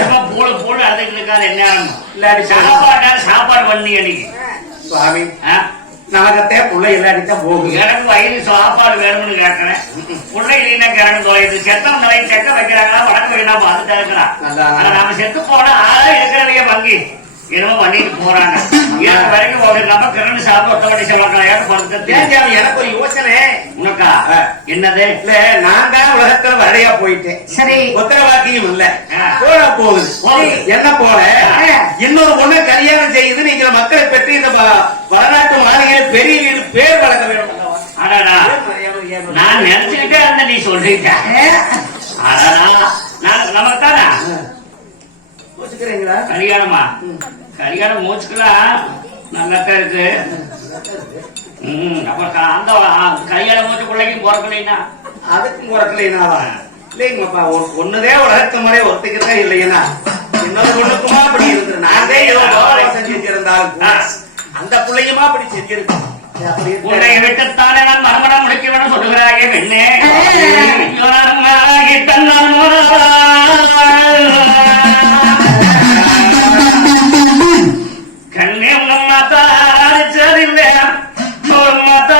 சும்மா போல போல அதுக்கு இருக்காது என்ன சாப்பாடு சாப்பாடு பண்ணி அன்னைக்கு சுவாமி ஆ? நமக்கத்தே புள்ள இல்லாட்டித்தான் போகுது. எனக்கு வயிறு சாப்பாடு வேணும்னு கேட்கிறேன் புள்ளை இல்லைன்னா கிழங்கு தொலைது செத்தம் தலை செக்க வைக்கிறாங்களா வடக்கு வைக்கலாம் பார்த்துட்டு இருக்கிறான் நாம செத்து போனா ஆளா இருக்கிறவைய வங்கி. என்னமோ பண்ணிட்டு போறாங்க. எனக்கு வரைக்கும் ஒரு நம்ம கிரண் சாப்பிட்டு ஒத்த வண்டி சொல்றாங்க ஏன் படுத்து தேஞ்சாமி எனக்கு ஒரு யோசனை. உனக்கா. என்னது? இல்ல நான் தான் உலகத்துல வரையா போயிட்டேன். சரி. உத்தர வாக்கியம் இல்ல. போட போகுது. என்ன போல. இன்னொரு பொண்ணு கல்யாணம் செய்யுது நீங்க மக்களை பெற்று இந்த வடநாட்டு மாளிகையில் பெரிய வீடு பேர் வழங்க வேணும் நான் நினைச்சுக்கிட்டே இருந்த நீ சொல்றீங்க. நமக்கு தானே கல்யாணமா கல்யாணம் மூச்சுக்கலாம் நல்லாத்தான் இருக்கு. ம் அப்புறம் அந்த கல்யாணம் மூச்சு பிள்ளைக்கும் பிறக்கலைன்னா? அதுக்கும் குறக்கலைனாவா இல்லைங்கப்பா ஒண்ணுதே உலகத்து முறை ஒத்துக்கிறதா இல்லையா இன்னொரு அப்படி இருக்கு. நானே ஏதோ கௌரவம் அந்த பிள்ளையுமா அப்படி செஞ்சிருக்கு அப்படி இருக்கு. உன்னை விட்டுத்தானே நான் மறுமணம் முடிக்க வேணும் சொல்லுகிறாயே பெண்ணே. தன்னால் உங்க மாத்தா அடிச்சதில்லை ஒரு மாத்தா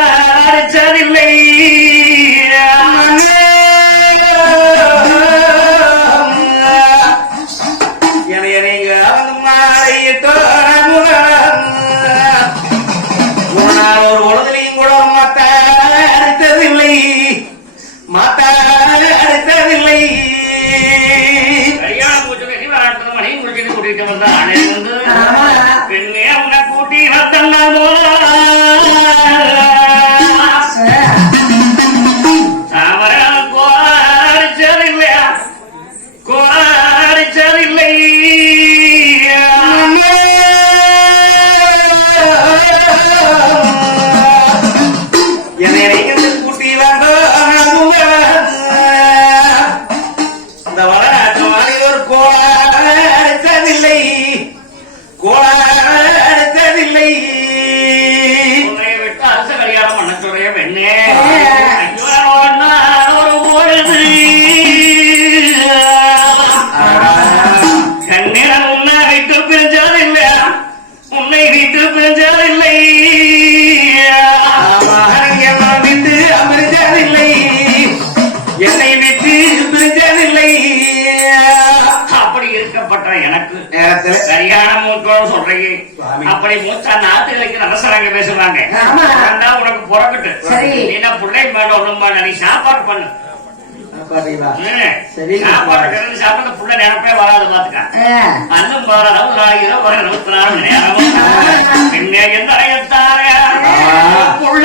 நேரத்தில் சரியான மூத்தோடு சொல்றீங்க. அப்படி மூத்தா நாட்டுகளுக்கு அரசராங்க. வேண்டா உனக்கு புறக்கட்டு சரி. என்ன பிள்ளை மேல ஒண்ணும் நீ சாப்பாடு பண்ணு. சாப்பாடு சாப்பிட்டு புள்ள நினைப்பே வராது பாத்துக்க. ஆயிரம் வரை இருபத்தி நாலு மணி நேரமும் பின்னே எந்த. புள்ள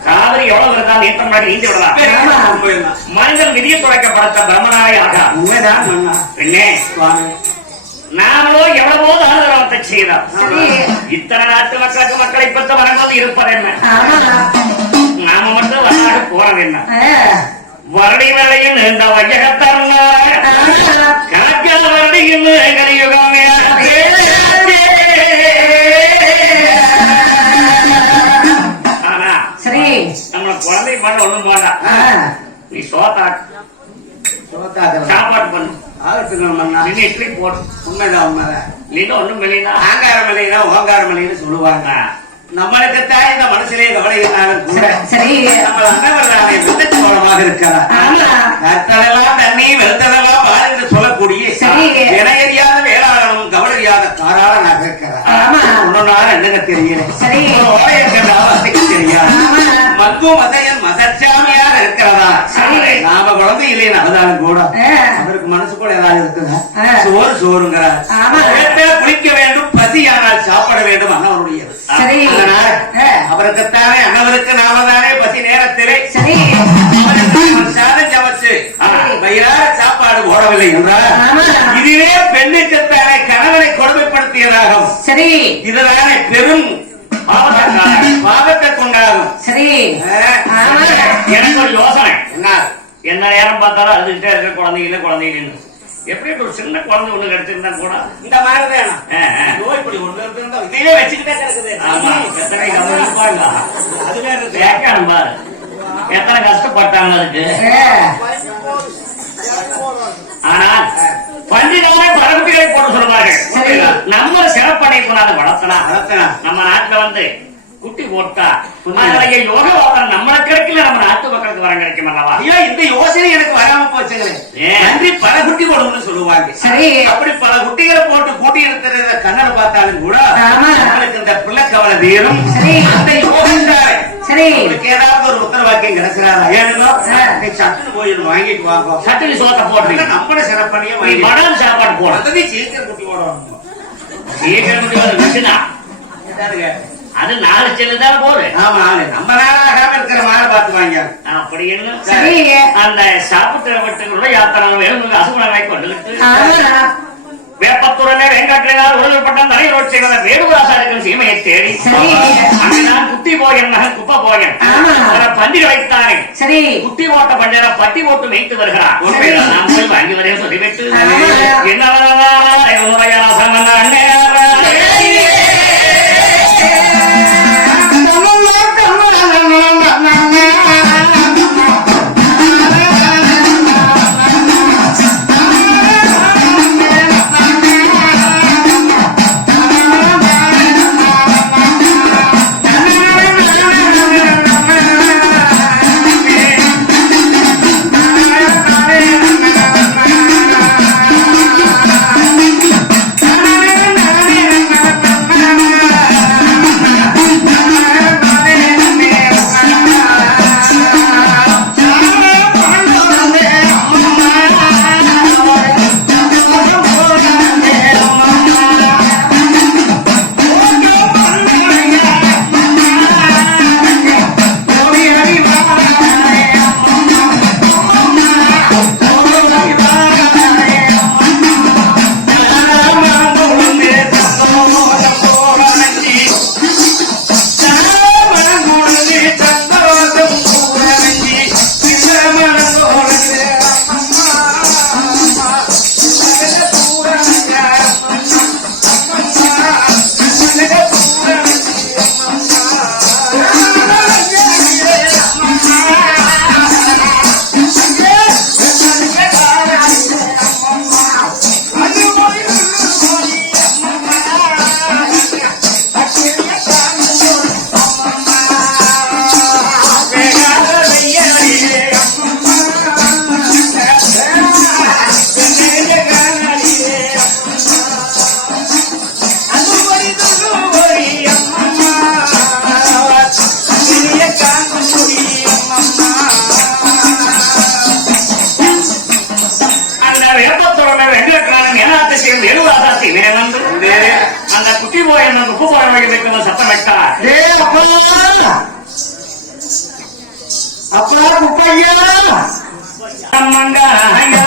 முன்னாடி நீந்தி விடலாம். ஆமா, உண்மைதான். மனிதன் விதியை துடைக்க படைத்த பிரம்மனாய் ஆகா. உண்மைதான் பெண்ணே நாமளோ எவ்வளவோ தானதரத்தை செய்தோம். சரி. இத்தனை நாட்டு மக்களுக்கு மக்களை பெற்ற வரங்கள் இருப்பது என்ன? நாம மட்டும் வரலாறு போறது என்ன? வருடி வேளையில் இந்த வையகத்தருங்க ஆமா. கணக்காத வருடியில் கலியுகமே. பண்ண ஒண்ணும் நீ. சாப்பாடு பண்ணு. இட்லி உண்மைதான் உண்மைதான். இல்லைன்னா சொல்லுவாங்க. இந்த கவலை இருந்தாலும் கூட சரி இருக்கிறார். கத்தலெல்லாம் தண்ணி வெளுத்ததெல்லாம் பால் என்று சொல்லக்கூடிய சரி. வினையறியாத வேளாளனும் கவலையாத காராளனாக இருக்கிறார் ஆமா. ஒன்னொன்னாரு என்னங்க தெரியல தெரியாது. ஆமா. மக்கு மதையன் மதச்சாமியாக இருக்கிறதா சரி. நாம குழந்தை இல்லைன்னு அதுதானும் கூட. அவருக்கு மனசுக்குள்ள ஏதாவது இருக்குதா ஆ. சோறு சோறுங்கிறார் குளிக்க வேண்டும் பசியானால் சாப்பிட வேண்டும் அண்ணவருடைய அவருக்குத்தானே அண்ணவருக்கு நாம தானே பசி நேரத்திலே. சாதம் சமைச்சு வயிறார சாப்பாடு போடவில்லை என்றால் ஆமா. இதுவே பெண்ணுக்குத்தானே கணவனை கொடுமைப்படுத்தியதாகும். சரி. இதுதானே பெரும் பாவத்தை கொண்டாகும் சரி. எனக்கு ஒரு யோசனை. என்ன? என்ன நேரம் பார்த்தாலும் அழுதுகிட்டே இருக்க குழந்தைங்க குழந்தைங்கன்னு எப்படி ஒரு சின்ன குழந்தை ஒண்ணு கிடைச்சிருந்தா கூட. இந்த மாதிரி. ஐயோ, இப்படி ஒண்ணு இருந்தா இதையே வச்சுக்கிட்டே கிடக்குது. ஆமா. எத்தனை கவனிப்பாங்க அது வேற இருக்கு. கேட்கணும் பாரு. எத்தனை கஷ்டப்பட்டாங்க அதுக்கு. ஆ, ஆனால் பண்டிதமே பரகுட்டிகளை போட்டு சொல்லுவார்கள் சரி. நம்ம சிறப்படை கொண்டாந்து வளர்த்தனா வளர்த்தனா. நம்ம நாட்டுல வந்து குட்டி போட்டா அதனுடைய யோக வாதம் நம்மளுக்கு கிடைக்கல நம்ம நாட்டு மக்களுக்கு வரம் கிடைக்கும் அல்லவா ஐயோ இந்த யோசனை எனக்கு வராம போச்சுங்களே? நன்றி பல குட்டி போடணும்னு சொல்லுவாங்க சரி அப்படி பல குட்டிகளை போட்டு கூட்டி இருக்கிறத கண்ணனை பார்த்தாலும் கூட. நம்மளுக்கு இந்த பிள்ளை கவலை சரி. அந்த யோகம் சரி. உங்களுக்கு ஏதாவது ஒரு உத்தரவாக்கியம் கிடைச்சிடாதா? ஏனுங்க. நீ சட்டுன்னு வாங்கிட்டு வாங்க. சோத்த போடுறீங்க. நம்மள சிறப்பணியே நீ வாங்கி மடம் சாப்பாடு போடு. சீக்கிரம் குட்டி போடணும். சீக்கிரம் குட்டி. அது நாலு செல்லு தானே போடு. ஆமா. நம்ம நாளாகாம இருக்கிற மாலை பார்த்து வாங்க அப்படி என்ன? சரி. அந்த சாப்பிட்டு விட்டுகளோட யாத்திரை வேணும். கொண்டுகிட்டு ஆமா வேப்பத்துறனே வெங்கட்ரினால் உருளப்பட்ட தலையோடு செய்வத வேடுவராசாரிகள் சீமையை தேடி. போயன் அவரை பந்தி வைத்தானே. சரி. குட்டி போட்ட பஞ்சர பட்டி போட்டு மேய்த்து வருகிறார். சொல்லிவிட்டு. என்ன ಸಾವಿರದ ಎಪ್ಪತ್ತೊಂದರ ಯಡಿಯೂರಪ್ಪ ನಾನು ಏನಾದ ಸೇರಿ ಎಳುವ ಆದಾಸ್ತಿ ಏನಂದು ನನ್ನ ಕುಟಿ ಬೋಯ ನನ್ನ ಉಪ್ಪು ಬೋಯವಾಗಿರ್ಬೇಕು ನನ್ನ ಸತ್ತ ಬೆಟ್ಟ ಅಪ್ಪ ಉಪ್ಪಯ್ಯ ನಮ್ಮಂಗ ಹಂಗ